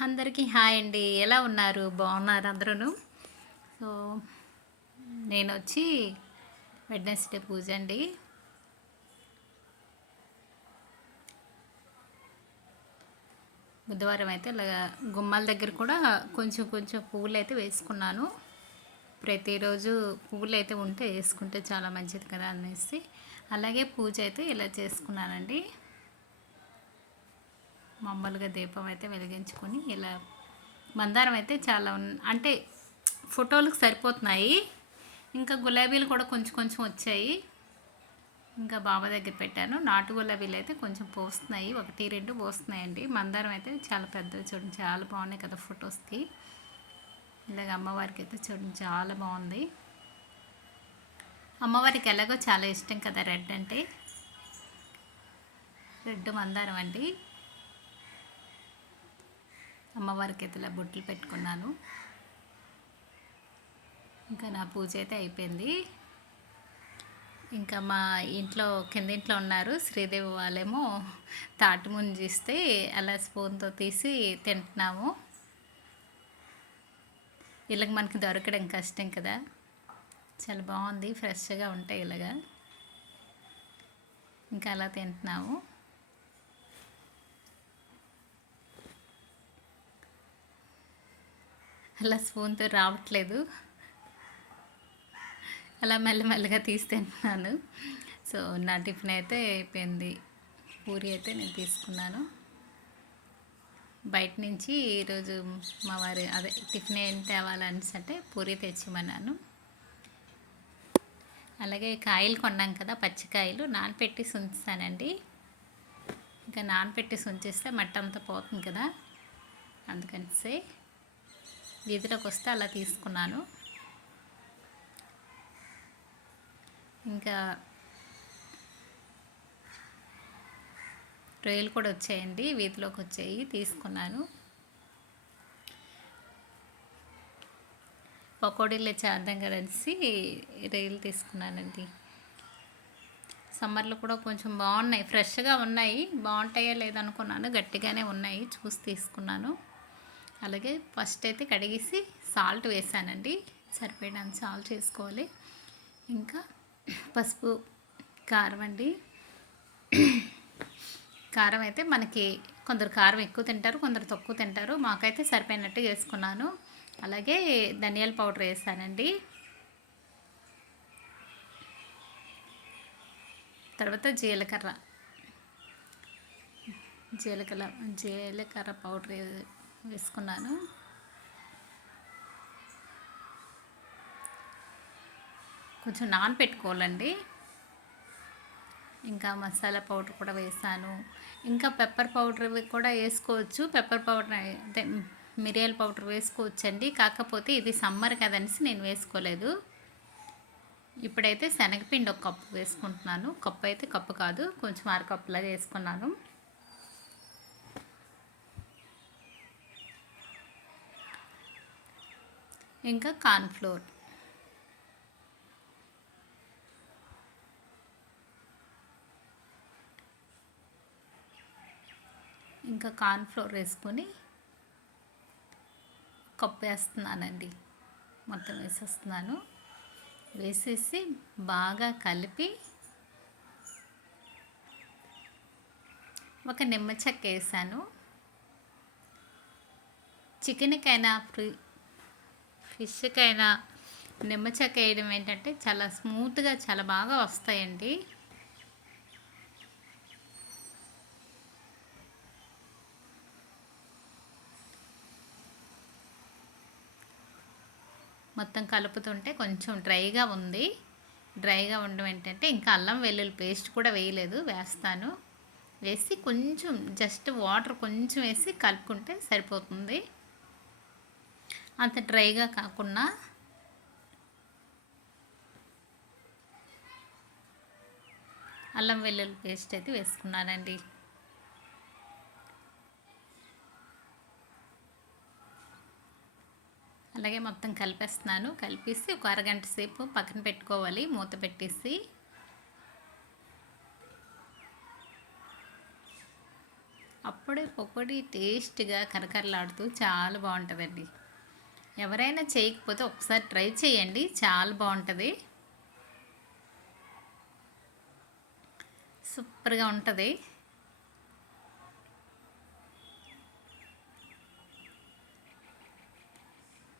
అందరికీ హాయ్ అండి. ఎలా ఉన్నారు? బాగున్నారు అందరూ సో నేను వచ్చి వెడ్నెస్డే పూజ అండి. బుధవారం అయితే ఇలాగా గుమ్మాల దగ్గర కూడా కొంచెం కొంచెం పువ్వులు అయితే వేసుకున్నాను. ప్రతిరోజు పువ్వులు అయితే ఉంటే వేసుకుంటే చాలా మంచిది కదా అనేసి. అలాగే పూజ అయితే ఇలా చేసుకున్నానండి. మామూలుగా దీపం అయితే వెలిగించుకొని ఇలా మందారం అయితే చాలా అంటే ఫోటోలకు సరిపోతున్నాయి. ఇంకా గులాబీలు కూడా కొంచెం కొంచెం వచ్చాయి. ఇంకా బాబా దగ్గర పెట్టాను. నాటు గులాబీలు అయితే కొంచెం పోస్తున్నాయి. ఒకటి రెండు పోస్తున్నాయండి. మందారం అయితే చాలా పెద్దది చూడండి. చాలా బాగున్నాయి కదా ఫొటోస్కి. ఇలాగ అమ్మవారికి అయితే చూడండి. చాలా బాగుంది. అమ్మవారికి ఎలాగో చాలా ఇష్టం కదా రెడ్ అంటే. రెడ్ మందారం అండి. అమ్మవారికి అయితే ఇలా బొట్లు పెట్టుకున్నాను. ఇంకా నా పూజ అయితే అయిపోయింది. ఇంకా మా ఇంట్లో కింద ఇంట్లో ఉన్నారు శ్రీదేవి వాళ్ళేమో తాటి ముంజిస్తే అలా స్పూన్తో తీసి తింటున్నాము. ఇలాగ మనకి దొరకడం కష్టం కదా. చాలా బాగుంది ఫ్రెష్గా ఉంటాయి ఇలాగా. ఇంకా అలా తింటున్నాము. అలా స్పూన్తో రావట్లేదు. అలా మెల్లమెల్లగా తీసి తింటున్నాను సో నా టిఫిన్ అయితే అయిపోయింది. పూరి అయితే నేను తీసుకున్నాను. బయట నుంచి ఈరోజు మా వారి అదే టిఫిన్ ఏం తేవాలనేసి అంటే పూరి తెచ్చిమన్నాను. అలాగే కాయలు కొన్నాం కదా పచ్చికాయలు. నానపెట్టి ఉంచుతానండి ఇంకా నానపెట్టి ఉంచేస్తే మట్టంతా పోతుంది కదా అందుకనిసే వీధిలోకి వస్తే అలా తీసుకున్నాను. ఇంకా రొయ్యలు కూడా వచ్చాయండి వీధిలోకి వచ్చాయి తీసుకున్నాను. పకోడీలు చేద్దాం కలిసి రొయ్యలు తీసుకున్నానండి. సమ్మర్లో కూడా కొంచెం బాగున్నాయి ఫ్రెష్గా ఉన్నాయి. బాగుంటాయో లేదనుకున్నాను గట్టిగానే ఉన్నాయి చూసి తీసుకున్నాను. అలాగే ఫస్ట్ అయితే కడిగేసి సాల్ట్ వేసానండి. సరిపోయినంత సాల్ట్ చేసుకోవాలి ఇంకా పసుపు కారం అండి. కారం అయితే మనకి కొందరు కారం ఎక్కువ తింటారు కొందరు తక్కువ తింటారు. మాకైతే సరిపోయినట్టు వేసుకున్నాను అలాగే ధనియాల పౌడర్ వేసానండి. తర్వాత జీలకర్ర. జీలకర్ర జీలకర్ర పౌడర్ వేసుకున్నాను. కొంచెం నానపెట్టుకోవాలండి. ఇంకా మసాలా పౌడర్ కూడా వేసాను. ఇంకా పెప్పర్ పౌడర్ కూడా వేసుకోవచ్చు. పెప్పర్ పౌడర్ అంటే మిరియాల పౌడర్ వేసుకోవచ్చండి. కాకపోతే ఇది సమ్మర్ కదనేసి నేను వేసుకోలేదు. ఇప్పుడైతే శనగపిండి ఒక కప్పు వేసుకుంటున్నాను. కప్పు అయితే కప్పు కాదు. కొంచెం అర కప్పులాగా వేసుకున్నాను. ఇంకా కార్న్ఫ్లోర్ ఇంకా కార్న్ఫ్లోర్ వేసుకొని కప్పు వేస్తున్నానండి. మొత్తం వేసేస్తున్నాను. వేసేసి బాగా కలిపి ఒక నిమ్మ చెక్క వేసాను. చికెన్కైనా ఫ్రీ ఫిష్కైనా నిమ్మ చెక్క వేయడం ఏంటంటే చాలా స్మూత్గా చాలా బాగా వస్తాయండి. మొత్తం కలుపుతుంటే కొంచెం డ్రైగా ఉంది. డ్రైగా ఉండడం ఏంటంటే ఇంకా అల్లం వెల్లుల్లి పేస్ట్ కూడా వేయలేదు వేస్తాను. వేసి కొంచెం జస్ట్ వాటర్ కొంచెం వేసి కలుపుకుంటే సరిపోతుంది. అంత డ్రైగా కాకుండా అల్లం వెల్లుల్లి పేస్ట్ అయితే వేసుకున్నానండి. అలాగే మొత్తం కలిపేస్తున్నాను. కలిపేసి ఒక అరగంట సేపు పక్కన పెట్టుకోవాలి. మూత పెట్టేసి అప్పుడు అప్పుడే పకోడీ టేస్ట్గా కరకరలాడుతూ చాలా బాగుంటుందండి. ఎవరైనా చేయకపోతే ఒకసారి ట్రై చేయండి. చాలా బాగుంటుంది. సూపర్గా ఉంటుంది.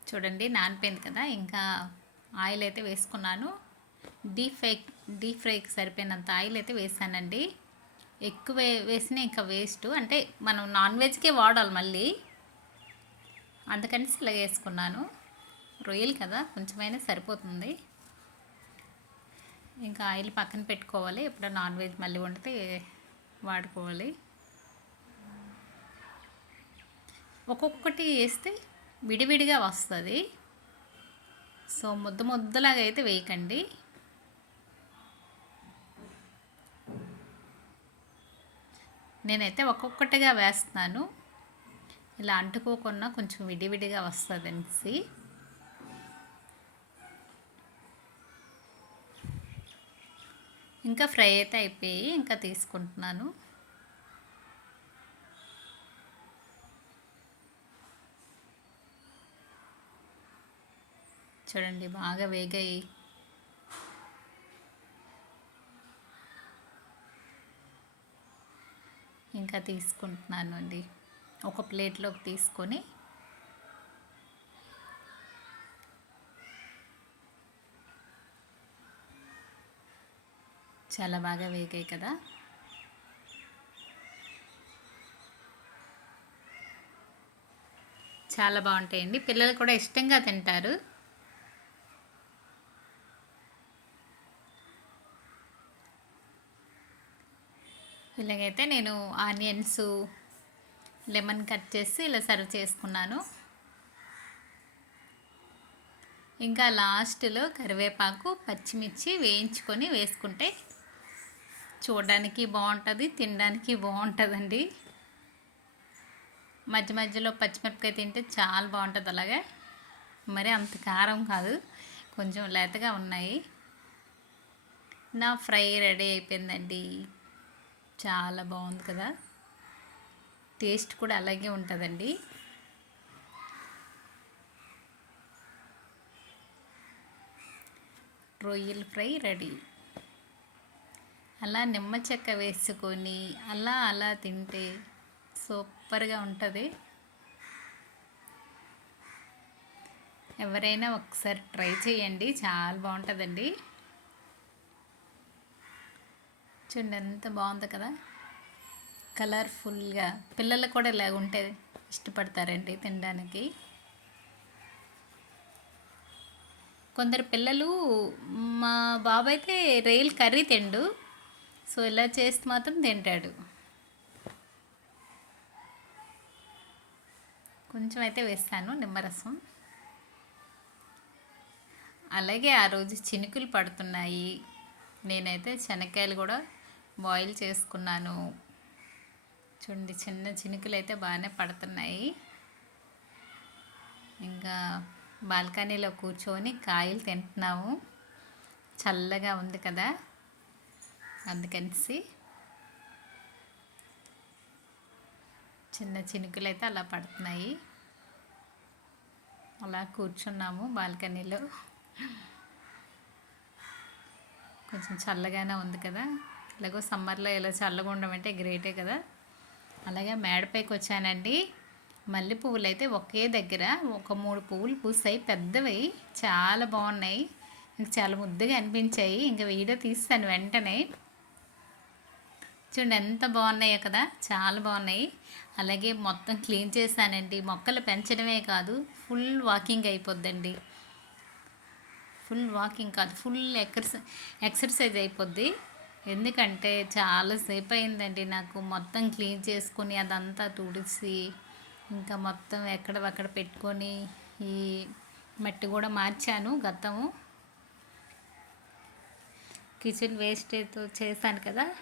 చూడండి నానిపోయింది కదా. ఇంకా ఆయిల్ అయితే వేసుకున్నాను. డీప్ ఫ్రై డీప్ ఫ్రైకి సరిపోయినంత ఆయిల్ అయితే వేసానండి. ఎక్కువ వేసినా ఇంకా వేస్ట్. అంటే మనం నాన్ వెజ్కే వాడాలి మళ్ళీ. అందుకని ఇలా వేసుకున్నాను. రొయ్యలు కదా కొంచెమైనా సరిపోతుంది. ఇంకా ఆయిల్ పక్కన పెట్టుకోవాలి. ఎప్పుడో నాన్ వెజ్ మళ్ళీ వండితే వాడుకోవాలి. ఒక్కొక్కటి వేస్తే విడివిడిగా వస్తుంది. సో ముద్ద ముద్దలాగా అయితే వేయకండి. నేనైతే ఒక్కొక్కటిగా వేస్తున్నాను. ఇలా అంటుకోకుండా కొంచెం విడివిడిగా వస్తుంది అనేసి. ఇంకా ఫ్రై అయితే అయిపోయి ఇంకా తీసుకుంటున్నాను. చూడండి బాగా వేగాయి. ఇంకా తీసుకుంటున్నాను అండి. ఒక ప్లేట్లోకి తీసుకొని చాలా బాగా వేగాయి కదా. చాలా బాగుంటాయండి. పిల్లలు కూడా ఇష్టంగా తింటారు. ఇలాగైతే నేను ఆనియన్స్ లెమన్ కట్ చేసి ఇలా సర్వ్ చేసుకున్నాను. ఇంకా లాస్ట్లో కరివేపాకు పచ్చిమిర్చి వేయించుకొని వేసుకుంటే చూడడానికి బాగుంటుంది తినడానికి బాగుంటుందండి. మధ్య మధ్యలో పచ్చిమిరపకాయ తింటే చాలా బాగుంటుంది అలాగే. మరి అంత కారం కాదు కొంచెం లేతగా ఉన్నాయి. నా ఫ్రై రెడీ అయిపోయిందండి. చాలా బాగుంది కదా. టేస్ట్ కూడా అలాగే ఉంటుందండి. రొయ్యల ఫ్రై రెడీ. అలా నిమ్మ చెక్క వేసుకొని అలా అలా తింటే సూపర్గా ఉంటుంది. ఎవరైనా ఒకసారి ట్రై చేయండి చాలా బాగుంటుందండి. చూడండి ఎంత బాగుంది కదా. కలర్ఫుల్గా పిల్లలు కూడా ఇలా ఉంటే ఇష్టపడతారండి తినడానికి. కొందరు పిల్లలు మా బాబు అయితే రైల్ కర్రీ తిండు సో ఇలా చేస్తే మాత్రం తింటాడు. కొంచెం అయితే వేస్తాను నిమ్మరసం. అలాగే ఆ రోజు చినుకులు పడుతున్నాయి. నేనైతే శనక్కాయలు కూడా బాయిల్ చేసుకున్నాను. చూడండి చిన్న చినుకులు అయితే బాగానే పడుతున్నాయి. ఇంకా బాల్కనీలో కూర్చొని కాయలు తింటున్నాము. చల్లగా ఉంది కదా అందుకనిసి చిన్న చినుకులు అయితే అలా పడుతున్నాయి. అలా కూర్చున్నాము బాల్కనీలో. కొంచెం చల్లగానే ఉంది కదా ఇలాగో సమ్మర్లో ఇలా చల్లగా ఉండమంటే గ్రేటే కదా. అలాగే మేడపైకి వచ్చానండి మల్లె పువ్వులు అయితే ఒకే దగ్గర ఒక మూడు పువ్వులు పూసాయి. పెద్దవి చాలా బాగున్నాయి. ఇంకా చాలా ముద్దుగా అనిపించాయి. ఇంకా వీడియో తీస్తాను వెంటనే. చూడండి ఎంత బాగున్నాయో కదా చాలా బాగున్నాయి. అలాగే మొత్తం క్లీన్ చేశానండి. మొక్కలు పెంచడమే కాదు ఫుల్ వాకింగ్ అయిపోద్దండి. ఫుల్ వాకింగ్ కాదు ఫుల్ ఎక్సర్సైజ్ ఎక్సర్సైజ్ అయిపోద్ది. ఎందుకంటే చాలాసేపు అయిందండి నాకు మొత్తం క్లీన్ చేసుకొని అదంతా తుడిచి ఇంకా మొత్తం ఎక్కడ అక్కడ పెట్టుకొని ఈ మట్టి కూడా మార్చాను గతము కిచెన్ వేస్టేజ్తో చేశాను కదా.